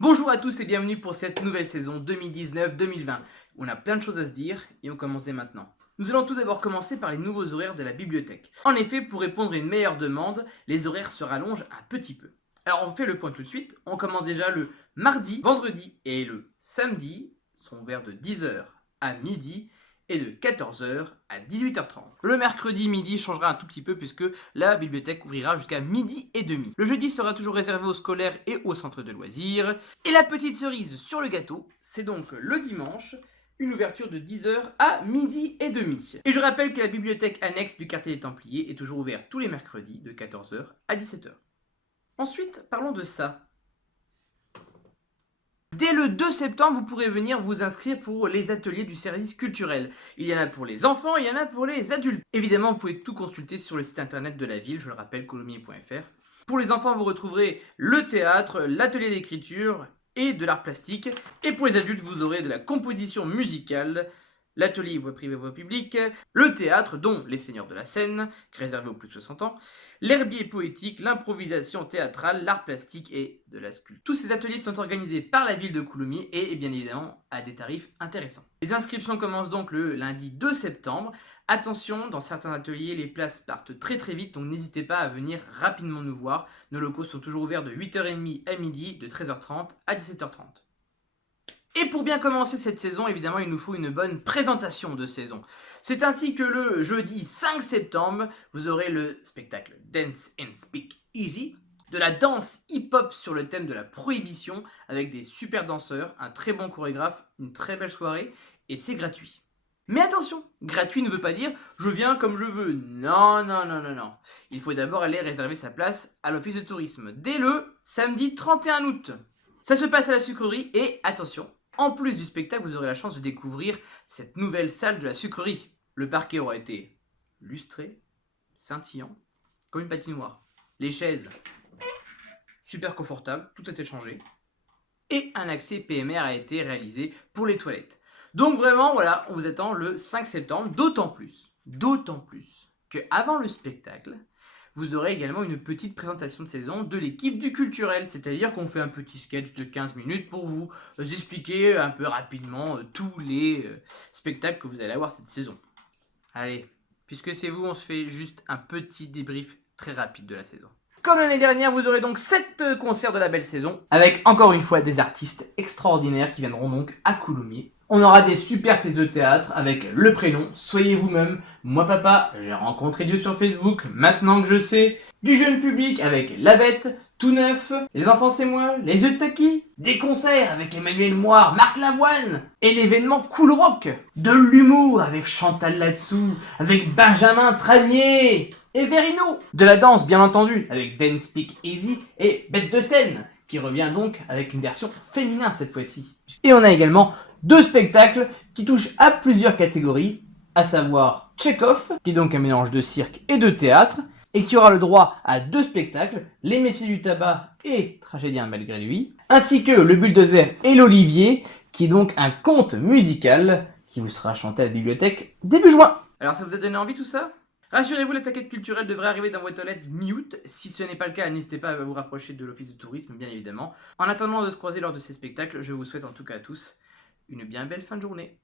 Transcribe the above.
Bonjour à tous et bienvenue pour cette nouvelle saison 2019-2020. On a plein de choses à se dire et on commence dès maintenant. Nous allons tout d'abord commencer par les nouveaux horaires de la bibliothèque. En effet, pour répondre à une meilleure demande, les horaires se rallongent un petit peu. Alors on fait le point tout de suite. On commence déjà le mardi, vendredi et le samedi sont ouverts de 10h à midi et de 14h à 18h30. Le mercredi midi changera un tout petit peu puisque la bibliothèque ouvrira jusqu'à midi et demi. Le jeudi sera toujours réservé aux scolaires et aux centres de loisirs. Et la petite cerise sur le gâteau, c'est donc le dimanche, une ouverture de 10h à midi et demi. Et je rappelle que la bibliothèque annexe du quartier des Templiers est toujours ouverte tous les mercredis de 14h à 17h. Ensuite, parlons de ça. Dès le 2 septembre, vous pourrez venir vous inscrire pour les ateliers du service culturel. Il y en a pour les enfants, il y en a pour les adultes. Évidemment, vous pouvez tout consulter sur le site internet de la ville, je le rappelle, coulommiers.fr. Pour les enfants, vous retrouverez le théâtre, l'atelier d'écriture et de l'art plastique. Et pour les adultes, vous aurez de la composition musicale, l'atelier voix privée, voix publique, le théâtre, dont Les Seigneurs de la Scène, réservé aux plus de 60 ans, l'herbier poétique, l'improvisation théâtrale, l'art plastique et de la sculpture. Tous ces ateliers sont organisés par la ville de Coulommiers et bien évidemment à des tarifs intéressants. Les inscriptions commencent donc le lundi 2 septembre. Attention, dans certains ateliers, les places partent très vite, donc n'hésitez pas à venir rapidement nous voir. Nos locaux sont toujours ouverts de 8h30 à midi, de 13h30 à 17h30. Et pour bien commencer cette saison, évidemment, il nous faut une bonne présentation de saison. C'est ainsi que le jeudi 5 septembre, vous aurez le spectacle Dance and Speak Easy, de la danse hip-hop sur le thème de la prohibition, avec des super danseurs, un très bon chorégraphe, une très belle soirée, et c'est gratuit. Mais attention, gratuit ne veut pas dire je viens comme je veux. Non. Il faut d'abord aller réserver sa place à l'office de tourisme dès le samedi 31 août. Ça se passe à la sucrerie et attention, en plus du spectacle, vous aurez la chance de découvrir cette nouvelle salle de la sucrerie. Le parquet aura été lustré, scintillant, comme une patinoire. Les chaises, super confortables, tout a été changé. Et un accès PMR a été réalisé pour les toilettes. Donc vraiment, voilà, on vous attend le 5 septembre, d'autant plus qu'avant le spectacle, vous aurez également une petite présentation de saison de l'équipe du culturel, c'est-à-dire qu'on fait un petit sketch de 15 minutes pour vous expliquer un peu rapidement tous les spectacles que vous allez avoir cette saison. Allez, puisque c'est vous, on se fait juste un petit débrief très rapide de la saison. Comme l'année dernière, vous aurez donc 7 concerts de la belle saison, avec encore une fois des artistes extraordinaires qui viendront donc à Coulommiers. On aura des super pièces de théâtre avec le prénom, soyez vous-même, moi papa, j'ai rencontré Dieu sur Facebook, maintenant que je sais, du jeune public avec La Bête, Tout Neuf, Les Enfants c'est moi, Les Yeux de Taki, des concerts avec Emmanuel Moire, Marc Lavoine, et l'événement Cool Rock, de l'humour avec Chantal Latsou, avec Benjamin Tranier, et Verino, de la danse bien entendu, avec Dance Speak Easy et Bête de Scène, qui revient donc avec une version féminin cette fois-ci. Et on a également 2 spectacles qui touchent à plusieurs catégories, à savoir Tchekhov, qui est donc un mélange de cirque et de théâtre, et qui aura le droit à 2 spectacles, Les Méfiers du tabac et Tragédien malgré lui, ainsi que Le Bulldozer et l'Olivier, qui est donc un conte musical qui vous sera chanté à la bibliothèque début juin. Alors ça vous a donné envie tout ça ? Rassurez-vous, les plaquettes culturelles devraient arriver dans vos toilettes mi-août. Si ce n'est pas le cas, n'hésitez pas à vous rapprocher de l'office de tourisme, bien évidemment. En attendant de se croiser lors de ces spectacles, je vous souhaite en tout cas à tous une bien belle fin de journée.